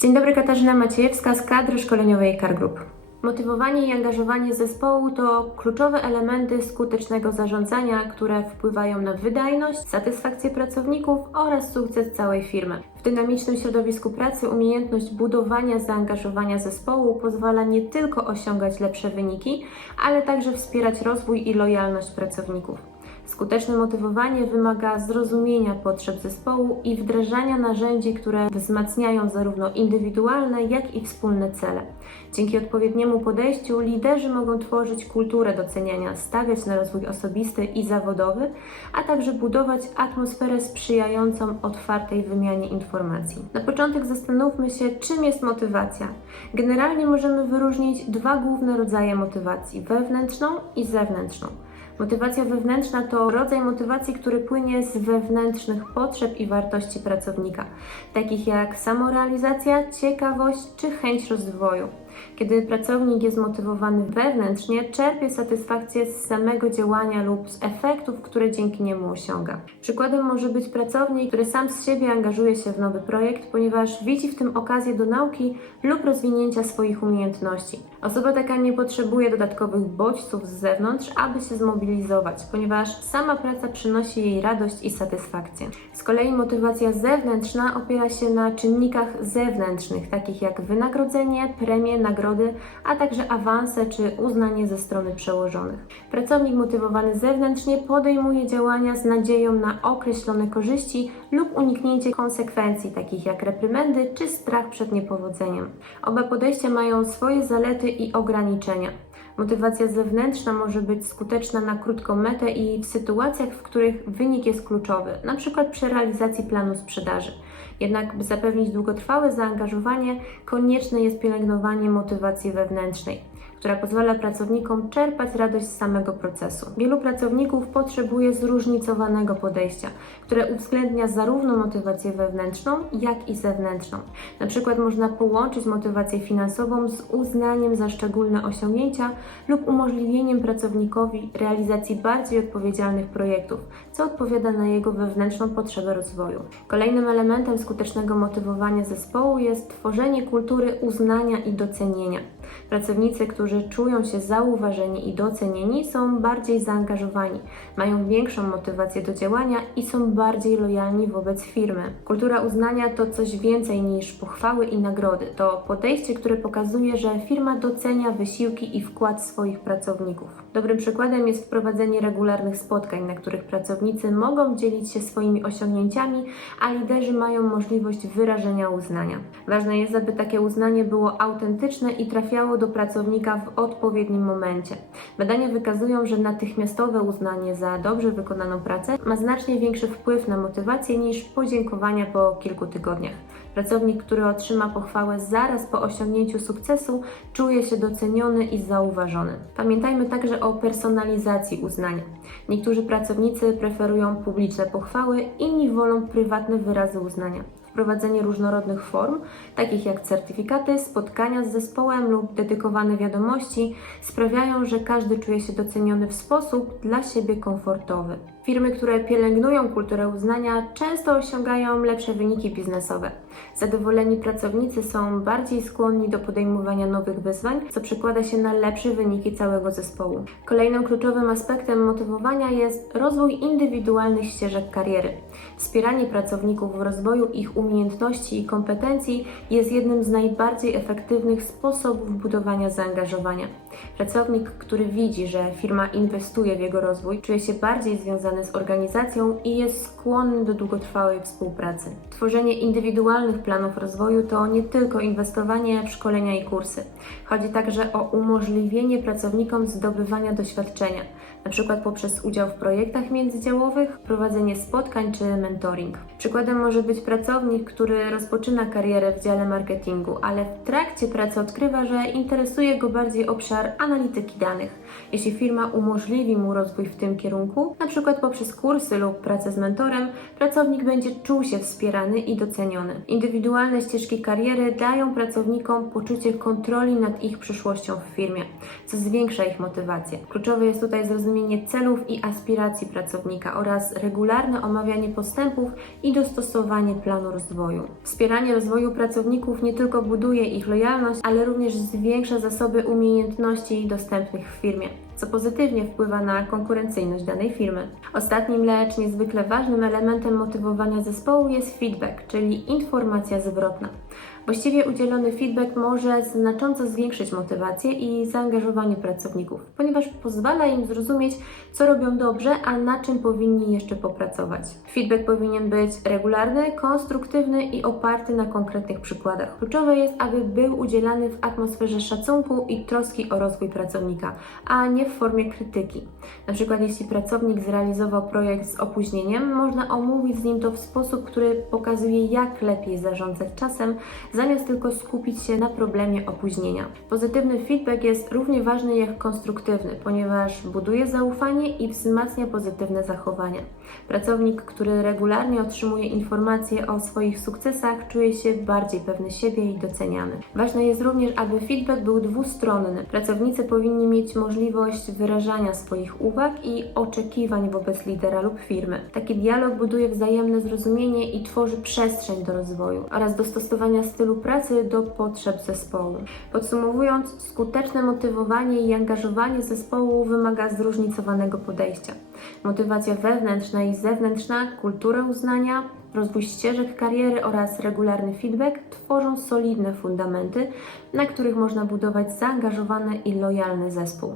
Dzień dobry, Katarzyna Maciejewska z kadry szkoleniowej Car Group. Motywowanie i angażowanie zespołu to kluczowe elementy skutecznego zarządzania, które wpływają na wydajność, satysfakcję pracowników oraz sukces całej firmy. W dynamicznym środowisku pracy umiejętność budowania zaangażowania zespołu pozwala nie tylko osiągać lepsze wyniki, ale także wspierać rozwój i lojalność pracowników. Skuteczne motywowanie wymaga zrozumienia potrzeb zespołu i wdrażania narzędzi, które wzmacniają zarówno indywidualne, jak i wspólne cele. Dzięki odpowiedniemu podejściu liderzy mogą tworzyć kulturę doceniania, stawiać na rozwój osobisty i zawodowy, a także budować atmosferę sprzyjającą otwartej wymianie informacji. Na początek zastanówmy się, czym jest motywacja. Generalnie możemy wyróżnić dwa główne rodzaje motywacji: wewnętrzną i zewnętrzną. Motywacja wewnętrzna to rodzaj motywacji, który płynie z wewnętrznych potrzeb i wartości pracownika, takich jak samorealizacja, ciekawość czy chęć rozwoju. Kiedy pracownik jest motywowany wewnętrznie, czerpie satysfakcję z samego działania lub z efektów, które dzięki niemu osiąga. Przykładem może być pracownik, który sam z siebie angażuje się w nowy projekt, ponieważ widzi w tym okazję do nauki lub rozwinięcia swoich umiejętności. Osoba taka nie potrzebuje dodatkowych bodźców z zewnątrz, aby się zmobilizować, ponieważ sama praca przynosi jej radość i satysfakcję. Z kolei motywacja zewnętrzna opiera się na czynnikach zewnętrznych, takich jak wynagrodzenie, premie, nagrody, a także awanse czy uznanie ze strony przełożonych. Pracownik motywowany zewnętrznie podejmuje działania z nadzieją na określone korzyści lub uniknięcie konsekwencji, takich jak reprymendy czy strach przed niepowodzeniem. Oba podejścia mają swoje zalety i ograniczenia. Motywacja zewnętrzna może być skuteczna na krótką metę i w sytuacjach, w których wynik jest kluczowy, np. przy realizacji planu sprzedaży. Jednak, by zapewnić długotrwałe zaangażowanie, konieczne jest pielęgnowanie motywacji wewnętrznej, która pozwala pracownikom czerpać radość z samego procesu. Wielu pracowników potrzebuje zróżnicowanego podejścia, które uwzględnia zarówno motywację wewnętrzną, jak i zewnętrzną. Na przykład można połączyć motywację finansową z uznaniem za szczególne osiągnięcia lub umożliwieniem pracownikowi realizacji bardziej odpowiedzialnych projektów, co odpowiada na jego wewnętrzną potrzebę rozwoju. Kolejnym elementem skutecznego motywowania zespołu jest tworzenie kultury uznania i docenienia. Pracownicy, którzy czują się zauważeni i docenieni, są bardziej zaangażowani, mają większą motywację do działania i są bardziej lojalni wobec firmy. Kultura uznania to coś więcej niż pochwały i nagrody. To podejście, które pokazuje, że firma docenia wysiłki i wkład swoich pracowników. Dobrym przykładem jest wprowadzenie regularnych spotkań, na których pracownicy mogą dzielić się swoimi osiągnięciami, a liderzy mają możliwość wyrażenia uznania. Ważne jest, aby takie uznanie było autentyczne i trafiało do pracownika w odpowiednim momencie. Badania wykazują, że natychmiastowe uznanie za dobrze wykonaną pracę ma znacznie większy wpływ na motywację niż podziękowania po kilku tygodniach. Pracownik, który otrzyma pochwałę zaraz po osiągnięciu sukcesu, czuje się doceniony i zauważony. Pamiętajmy także o personalizacji uznania. Niektórzy pracownicy preferują publiczne pochwały, inni wolą prywatne wyrazy uznania. Wprowadzenie różnorodnych form, takich jak certyfikaty, spotkania z zespołem lub dedykowane wiadomości, sprawiają, że każdy czuje się doceniony w sposób dla siebie komfortowy. Firmy, które pielęgnują kulturę uznania, często osiągają lepsze wyniki biznesowe. Zadowoleni pracownicy są bardziej skłonni do podejmowania nowych wyzwań, co przekłada się na lepsze wyniki całego zespołu. Kolejnym kluczowym aspektem motywowania jest rozwój indywidualnych ścieżek kariery. Wspieranie pracowników w rozwoju ich umiejętności i kompetencji jest jednym z najbardziej efektywnych sposobów budowania zaangażowania. Pracownik, który widzi, że firma inwestuje w jego rozwój, czuje się bardziej związany z organizacją i jest skłonny do długotrwałej współpracy. Tworzenie indywidualnych planów rozwoju to nie tylko inwestowanie w szkolenia i kursy. Chodzi także o umożliwienie pracownikom zdobywania doświadczenia, np. poprzez udział w projektach międzydziałowych, prowadzenie spotkań czy mentoring. Przykładem może być pracownik, który rozpoczyna karierę w dziale marketingu, ale w trakcie pracy odkrywa, że interesuje go bardziej obszar analityki danych. Jeśli firma umożliwi mu rozwój w tym kierunku, np. poprzez kursy lub pracę z mentorem, pracownik będzie czuł się wspierany i doceniony. Indywidualne ścieżki kariery dają pracownikom poczucie kontroli nad ich przyszłością w firmie, co zwiększa ich motywację. Kluczowe jest tutaj zrozumienie celów i aspiracji pracownika oraz regularne omawianie postępów i dostosowanie planu rozwoju. Wspieranie rozwoju pracowników nie tylko buduje ich lojalność, ale również zwiększa zasoby umiejętności dostępnych w firmie co pozytywnie wpływa na konkurencyjność danej firmy. Ostatnim, lecz niezwykle ważnym elementem motywowania zespołu jest feedback, czyli informacja zwrotna. Właściwie udzielony feedback może znacząco zwiększyć motywację i zaangażowanie pracowników, ponieważ pozwala im zrozumieć, co robią dobrze, a na czym powinni jeszcze popracować. Feedback powinien być regularny, konstruktywny i oparty na konkretnych przykładach. Kluczowe jest, aby był udzielany w atmosferze szacunku i troski o rozwój pracownika, a nie w formie krytyki. Na przykład, jeśli pracownik zrealizował projekt z opóźnieniem, można omówić z nim to w sposób, który pokazuje, jak lepiej zarządzać czasem, zamiast tylko skupić się na problemie opóźnienia. Pozytywny feedback jest równie ważny jak konstruktywny, ponieważ buduje zaufanie i wzmacnia pozytywne zachowania. Pracownik, który regularnie otrzymuje informacje o swoich sukcesach, czuje się bardziej pewny siebie i doceniany. Ważne jest również, aby feedback był dwustronny. Pracownicy powinni mieć możliwość wyrażania swoich uwag i oczekiwań wobec lidera lub firmy. Taki dialog buduje wzajemne zrozumienie i tworzy przestrzeń do rozwoju oraz dostosowania stylu pracy do potrzeb zespołu. Podsumowując, skuteczne motywowanie i angażowanie zespołu wymaga zróżnicowanego podejścia. Motywacja wewnętrzna i zewnętrzna, kultura uznania, rozwój ścieżek kariery oraz regularny feedback tworzą solidne fundamenty, na których można budować zaangażowany i lojalny zespół.